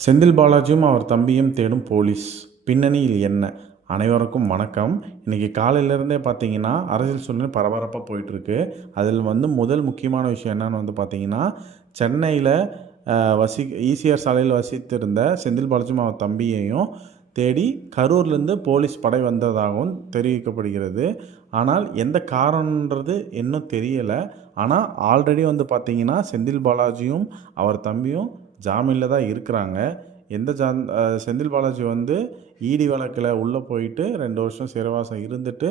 செந்தில் பாலாஜியும் அவர் தம்பியும் தேடும் போலீஸ் பின்னணியில் என்ன? அனைவருக்கும் வணக்கம். இன்றைக்கி காலையிலேருந்தே பார்த்தீங்கன்னா அரசியல் சூழ்நிலை பரபரப்பாக போயிட்டுருக்கு. அதில் முதல் முக்கியமான விஷயம் என்னென்னு பார்த்தீங்கன்னா, சென்னையில் ஈசிஆர் சாலையில் வசித்திருந்த செந்தில் பாலாஜியும் அவர் தம்பியையும் தேடி கரூர்லேருந்து போலீஸ் படை வந்ததாகவும் தெரிவிக்கப்படுகிறது. ஆனால் எந்த காரணன்றது இன்னும் தெரியலை. ஆனால் ஆல்ரெடி பார்த்தீங்கன்னா செந்தில் பாலாஜியும் அவர் தம்பியும் ஜாமீனில் தான் இருக்கிறாங்க. செந்தில் பாலாஜி இடி வழக்கில் உள்ளே போயிட்டு 2 வருஷம் சிறைவாசம் இருந்துட்டு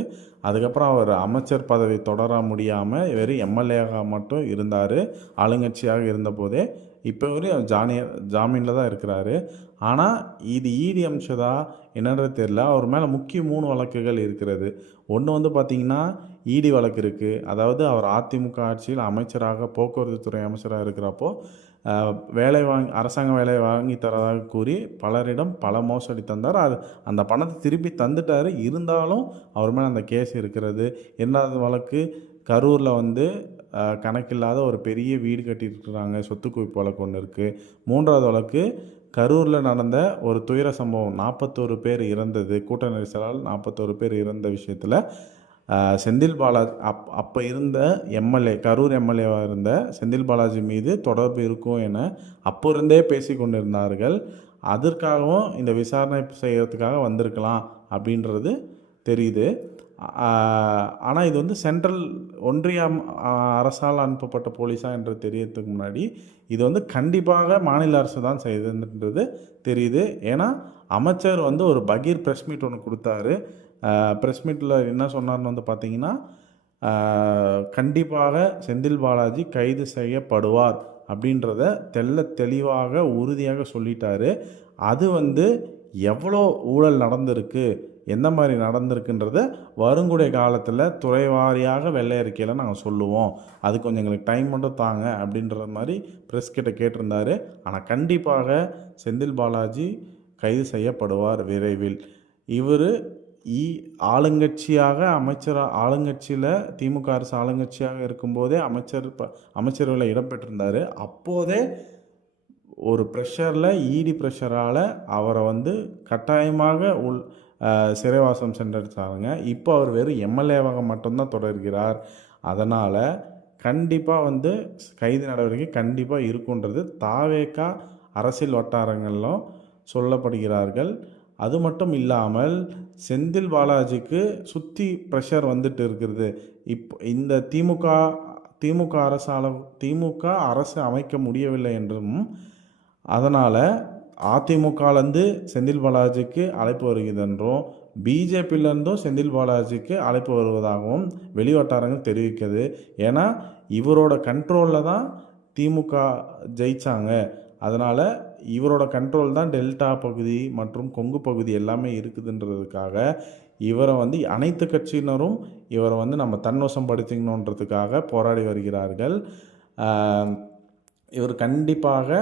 அதுக்கப்புறம் அவர் அமைச்சர் பதவி தொடர முடியாமல் வெறும் எம்எல்ஏவாக மட்டும் இருந்தார். ஆளுங்கட்சியாக இருந்தபோதே இப்போ வரையும் ஜாமீனில் தான் இருக்கிறாரு. ஆனால் இது இடி அம்சதா என்னன்றது தெரியல. அவர் மேலே முக்கிய 3 வழக்குகள் இருக்கிறது. ஒன்று பார்த்திங்கன்னா இடி வழக்கு இருக்குது. அதாவது அவர் அதிமுக ஆட்சியில் அமைச்சராக போக்குவரத்து துறை அமைச்சராக இருக்கிறப்போ அரசாங்க வேலை வாங்கி தரதாக கூறி பலரிடம் பல மோசடி தந்தார். அந்த பணத்தை திருப்பி தந்துட்டார். இருந்தாலும் அவர் மேலே அந்த கேஸ் இருக்கிறது. 2வது வழக்கு கரூரில் கணக்கில்லாத ஒரு பெரிய வீடு கட்டியிருக்கிறாங்க, சொத்து குவிப்பு வழக்கு ஒன்று இருக்குது. 3வது வழக்கு கரூரில் நடந்த ஒரு துயர சம்பவம், 41 பேர் இறந்தது, கூட்ட நெரிசலால் 41 பேர் இறந்த விஷயத்தில் செந்தில் பாலாஜி அப்போ இருந்த கரூர் எம்எல்ஏவாக இருந்த செந்தில் பாலாஜி மீது தொடர்பு இருக்கும் என அப்போ இருந்தே பேசி கொண்டிருந்தார்கள். அதற்காகவும் இந்த விசாரணை செய்கிறதுக்காக வந்திருக்கலாம் அப்படின்றது தெரியுது. ஆனால் இது சென்ட்ரல் ஒன்றிய அரசால் அனுப்பப்பட்ட போலீஸா என்று தெரியறதுக்கு முன்னாடி இது கண்டிப்பாக மாநில அரசு தான் செய்யுதுன்றது தெரியுது. ஏன்னா அமைச்சர் ஒரு பகீர் ப்ரெஸ் மீட் ஒன்று கொடுத்தாரு. ப்ரெஸ் மீட்டில் என்ன சொன்னார்னு பார்த்தீங்கன்னா, கண்டிப்பாக செந்தில் பாலாஜி கைது செய்யப்படுவார் அப்படின்றத தெளிவாக உறுதியாக சொல்லிட்டாரு. அது எவ்வளோ ஊழல் நடந்திருக்கு, எந்த மாதிரி நடந்திருக்குன்றத வருங்கூடிய காலத்தில் துறை வாரியாக வெள்ளை அறிக்கையில் நாங்கள் சொல்லுவோம், அது கொஞ்சம் எங்களுக்கு டைம் மட்டும் தாங்க அப்படின்ற மாதிரி ப்ரெஸ் கிட்ட கேட்டிருந்தார். ஆனால் கண்டிப்பாக செந்தில் பாலாஜி கைது செய்யப்படுவார் விரைவில். இவர் ஆளுங்கட்சியில் திமுக அரசு ஆளுங்கட்சியாக இருக்கும்போதே அமைச்சர்களில் இடம்பெற்றிருந்தார். அப்போதே ஒரு ப்ரெஷரில் இடி ப்ரெஷரால் அவரை கட்டாயமாக சிறைவாசம் சென்றடிச்சாங்க. இப்போ அவர் வெறும் எம்எல்ஏவாக மட்டும்தான் தொடர்கிறார். அதனால் கண்டிப்பாக கைது நடவடிக்கை கண்டிப்பாக இருக்குன்றது தாவேகா அரசியல் வட்டாரங்களிலும் சொல்லப்படுகிறார்கள். அது மட்டும் இல்லாமல் செந்தில் பாலாஜிக்கு சுற்றி ப்ரெஷர் இருக்கிறது. இந்த திமுக அரசு அமைக்க முடியவில்லை என்றும், அதனால் அதிமுகலேருந்து செந்தில் பாலாஜிக்கு அழைப்பு வருகிறது என்றும், பிஜேபியிலேருந்தும் செந்தில் பாலாஜிக்கு அழைப்பு வருவதாகவும் வெளிவட்டாரங்கள் தெரிவிக்கிறது. ஏன்னா இவரோட கண்ட்ரோலில் தான் திமுக ஜெயித்தாங்க. அதனால் இவரோட கண்ட்ரோல் தான் டெல்டா பகுதி மற்றும் கொங்கு பகுதி எல்லாமே இருக்குதுன்றதுக்காக இவரை அனைத்து கட்சியினரும் இவரை நம்ம தன்வசம் படுத்திக்கணுன்றதுக்காக போராடி வருகிறார்கள். இவர் கண்டிப்பாக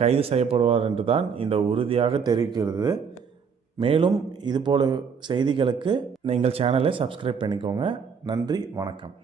கைது செய்யப்படுவார் என்று தான் இந்த உறுதியாக தெரிவிக்கிறது. மேலும் இதுபோல செய்திகளுக்கு நீங்கள் சேனலை சப்ஸ்கிரைப் பண்ணிக்கோங்க. நன்றி, வணக்கம்.